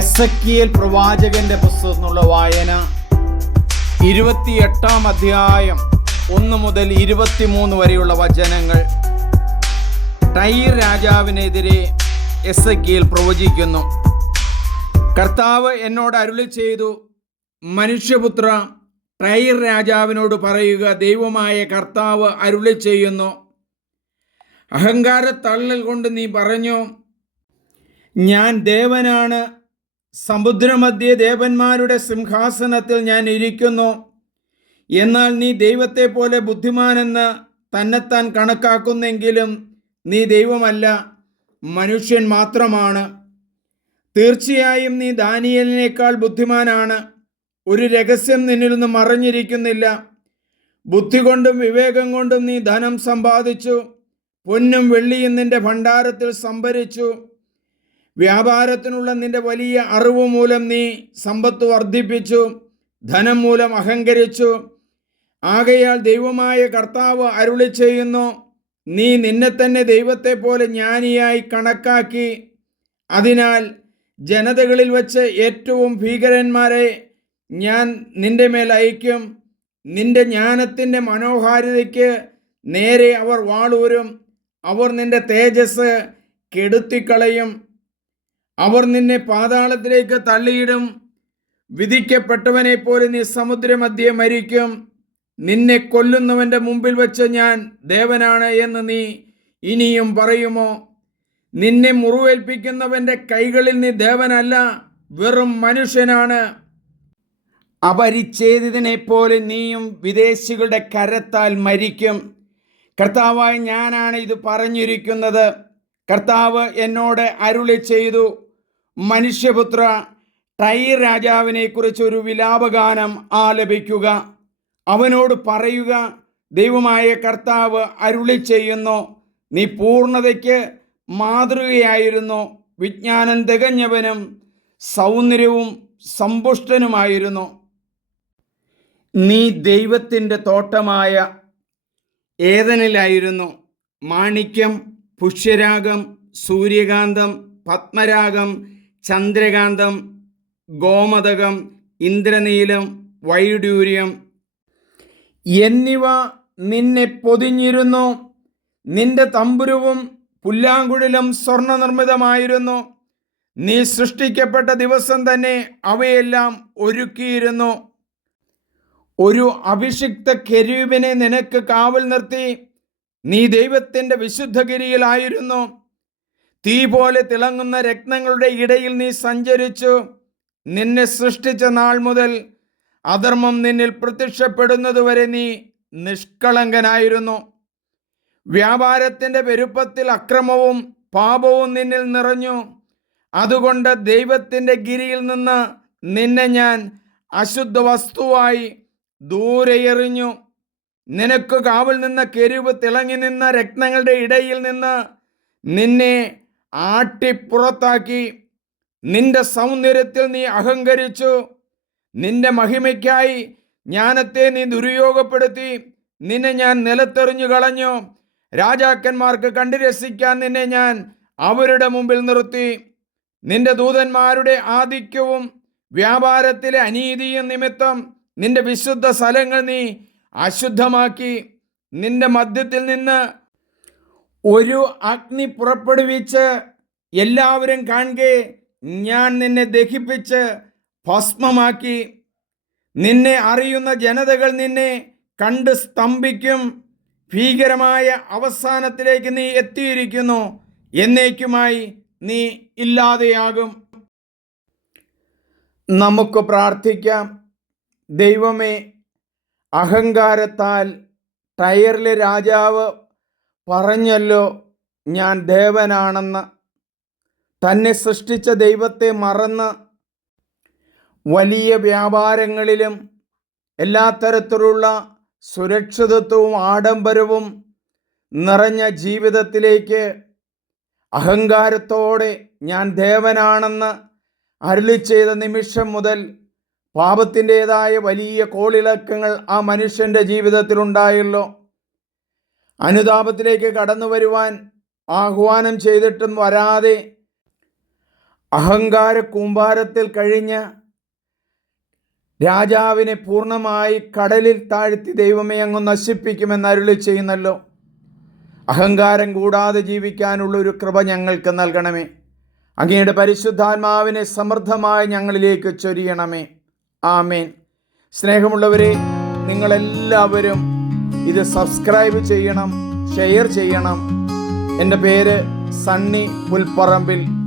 Ezekiel പ്രവാചകന്റെ പുസ്തകത്തിനുള്ള വായന 28-ാം അധ്യായം 1 മുതൽ 23 വരെയുള്ള വചനങ്ങൾ. ടൈർ രാജാവിനെതിരെ എസെക്കിയേൽ പ്രവചിക്കുന്നു. കർത്താവ് എന്നോട് അരുളി ചെയ്തു, മനുഷ്യപുത്ര, ടൈർ രാജാവിനോട് പറയുക, ദൈവമായ കർത്താവ് അരുളി ചെയ്യുന്നു, അഹങ്കാരത്തള്ളൽ കൊണ്ട് നീ പറഞ്ഞു, ഞാൻ ദേവനാണ്, സമുദ്രമധ്യേ ദേവന്മാരുടെ സിംഹാസനത്തിൽ ഞാൻ ഇരിക്കുന്നു. എന്നാൽ നീ ദൈവത്തെ പോലെ ബുദ്ധിമാനെന്ന് തന്നെത്താൻ കണക്കാക്കുന്നെങ്കിലും നീ ദൈവമല്ല, മനുഷ്യൻ മാത്രമാണ്. തീർച്ചയായും നീ ദാനിയേലിനേക്കാൾ ബുദ്ധിമാനാണ്. ഒരു രഹസ്യം നിന്നിൽ നിന്ന് മറഞ്ഞിരിക്കുന്നില്ല. ബുദ്ധി കൊണ്ടും വിവേകം കൊണ്ടും നീ ധനം സമ്പാദിച്ചു, പൊന്നും വെള്ളിയും നിന്റെ ഭണ്ഡാരത്തിൽ സംഭരിച്ചു. വ്യാപാരത്തിനുള്ള നിന്റെ വലിയ അറിവ് മൂലം നീ സമ്പത്ത് വർദ്ധിപ്പിച്ചു, ധനം മൂലം അഹങ്കരിച്ചു. ആകയാൽ ദൈവമായ കർത്താവ് അരുളി ചെയ്യുന്നു, നീ നിന്നെ തന്നെ ദൈവത്തെ പോലെ ജ്ഞാനിയായി കണക്കാക്കി. അതിനാൽ ജനതകളിൽ വച്ച് ഏറ്റവും ഭീകരന്മാരെ ഞാൻ നിന്റെ മേൽ അയക്കും. നിന്റെ ജ്ഞാനത്തിൻ്റെ മനോഹാരിതയ്ക്ക് നേരെ അവർ വാളൂരും. അവർ നിന്റെ തേജസ് കെടുത്തിക്കളയും. അവർ നിന്നെ പാതാളത്തിലേക്ക് തള്ളിയിടും. വിധിക്കപ്പെട്ടവനെ പോലെ നീ സമുദ്രമധ്യേ മരിക്കും. നിന്നെ കൊല്ലുന്നവൻ്റെ മുമ്പിൽ വെച്ച് ഞാൻ ദേവനാണ് എന്ന് നീ ഇനിയും പറയുമോ? നിന്നെ മുറിവേൽപ്പിക്കുന്നവൻ്റെ കൈകളിൽ നീ ദേവനല്ല, വെറും മനുഷ്യനാണ്. അപരിച്ഛേദിതനെ പോലെ നീയും വിദേശികളുടെ കരത്താൽ മരിക്കും. കർത്താവായ ഞാനാണ് ഇത് പറഞ്ഞിരിക്കുന്നത്. കർത്താവ് എന്നോട് അരുളി ചെയ്തു, മനുഷ്യപുത്ര, ടൈർ രാജാവിനെ കുറിച്ച് ഒരു വിലാപഗാനം ആലപിക്കുക. അവനോട് പറയുക, ദൈവമായ കർത്താവ് അരുളി ചെയ്യുന്നു, നീ പൂർണ്ണതയ്ക്ക് മാതൃകയായിരുന്നു, വിജ്ഞാനം തികഞ്ഞവനും സൗന്ദര്യവും സമ്പുഷ്ടനുമായിരുന്നു. നീ ദൈവത്തിൻ്റെ തോട്ടമായ ഏദനിലായിരുന്നു. മാണിക്യം, പുഷ്യരാഗം, സൂര്യകാന്തം, പത്മരാഗം, ചന്ദ്രകാന്തം, ഗോമതകം, ഇന്ദ്രനീലം, വൈഡൂര്യം എന്നിവ നിന്നെ പൊതിഞ്ഞിരുന്നു. നിന്റെ തമ്പുരുവും പുല്ലാങ്കുഴലും സ്വർണ്ണ നിർമ്മിതമായിരുന്നു. നീ സൃഷ്ടിക്കപ്പെട്ട ദിവസം തന്നെ അവയെല്ലാം ഒരുക്കിയിരുന്നു. ഒരു അഭിഷിക്ത കെരൂബിനെ നിനക്ക് കാവൽ നിർത്തി. നീ ദൈവത്തിൻ്റെ വിശുദ്ധഗിരിയിലായിരുന്നു. തീ പോലെ തിളങ്ങുന്ന രത്നങ്ങളുടെ ഇടയിൽ നീ സഞ്ചരിച്ചു. നിന്നെ സൃഷ്ടിച്ച നാൾ മുതൽ അധർമ്മം നിന്നിൽ പ്രത്യക്ഷപ്പെടുന്നതുവരെ നീ നിഷ്കളങ്കനായിരുന്നു. വ്യാപാരത്തിൻ്റെ പെരുപ്പത്തിൽ അക്രമവും പാപവും നിന്നിൽ നിറഞ്ഞു. അതുകൊണ്ട് ദൈവത്തിൻ്റെ ഗിരിയിൽ നിന്ന് നിന്നെ ഞാൻ അശുദ്ധ വസ്തുവായി ദൂരെ എറിഞ്ഞു. നിനക്ക് കാവൽ നിന്ന കെരൂബ് തിളങ്ങി നിന്ന രത്നങ്ങളുടെ ഇടയിൽ നിന്ന് നിന്നെ ആട്ടിപ്പുറത്താക്കി. നിന്റെ സൗന്ദര്യത്തിൽ നീ അഹങ്കരിച്ചു. നിന്റെ മഹിമയ്ക്കായി ജ്ഞാനത്തെ നീ ദുരുപയോഗപ്പെടുത്തി. നിന്നെ ഞാൻ നിലത്തെറിഞ്ഞു കളഞ്ഞു. രാജാക്കന്മാർക്ക് കണ്ടു രസിക്കാൻ നിന്നെ ഞാൻ അവരുടെ മുമ്പിൽ നിർത്തി. നിന്റെ ദൂതന്മാരുടെ ആധിക്യവും വ്യാപാരത്തിലെ അനീതിയും നിമിത്തം നിന്റെ വിശുദ്ധ സ്ഥലങ്ങൾ നീ അശുദ്ധമാക്കി. നിന്റെ മധ്യത്തിൽ നിന്ന് ഒരു അഗ്നി പുറപ്പെടുവിച്ച് എല്ലാവരും കാണുകെ ഞാൻ നിന്നെ ദഹിപ്പിച്ച് ഭസ്മമാക്കി. നിന്നെ അറിയുന്ന ജനതകൾ നിന്നെ കണ്ട് സ്തംഭിക്കും. ഭീകരമായ അവസാനത്തിലേക്ക് നീ എത്തിയിരിക്കുന്നു. എന്നേക്കുമായി നീ ഇല്ലാതെയാകും. നമുക്ക് പ്രാർത്ഥിക്കാം. ദൈവമേ, അഹങ്കാരത്താൽ ടൈറിലെ രാജാവ് പറഞ്ഞല്ലോ, ഞാൻ ദേവനാണെന്ന്. തന്നെ സൃഷ്ടിച്ച ദൈവത്തെ മറന്ന് വലിയ വ്യാപാരങ്ങളിലും എല്ലാ തരത്തിലുള്ള സുരക്ഷിതത്വവും ആഡംബരവും നിറഞ്ഞ ജീവിതത്തിലേക്ക് അഹങ്കാരത്തോടെ ഞാൻ ദേവനാണെന്ന് അരുളി ചെയ്ത നിമിഷം മുതൽ പാപത്തിൻ്റെതായ വലിയ കോളിളക്കങ്ങൾ ആ മനുഷ്യൻ്റെ ജീവിതത്തിലുണ്ടായല്ലോ. അനുതാപത്തിലേക്ക് കടന്നു വരുവാൻ ആഹ്വാനം ചെയ്തിട്ടും വരാതെ അഹങ്കാര കൂമ്പാരത്തിൽ കഴിഞ്ഞ രാജാവിനെ പൂർണ്ണമായി കടലിൽ താഴ്ത്തി ദൈവമേ അങ്ങ് നശിപ്പിക്കുമെന്ന് അരുളി ചെയ്യുന്നല്ലോ. അഹങ്കാരം കൂടാതെ ജീവിക്കാനുള്ള ഒരു കൃപ ഞങ്ങൾക്ക് നൽകണമേ. അങ്ങയുടെ പരിശുദ്ധാത്മാവിനെ സമൃദ്ധമായി ഞങ്ങളിലേക്ക് ചൊരിയണമേ. ആമേൻ. സ്നേഹമുള്ളവരെ, നിങ്ങളെല്ലാവരും ഇത് സബ്സ്ക്രൈബ് ചെയ്യണം, ഷെയർ ചെയ്യണം. എൻ്റെ പേര് സണ്ണി പുൽപ്പറമ്പിൽ.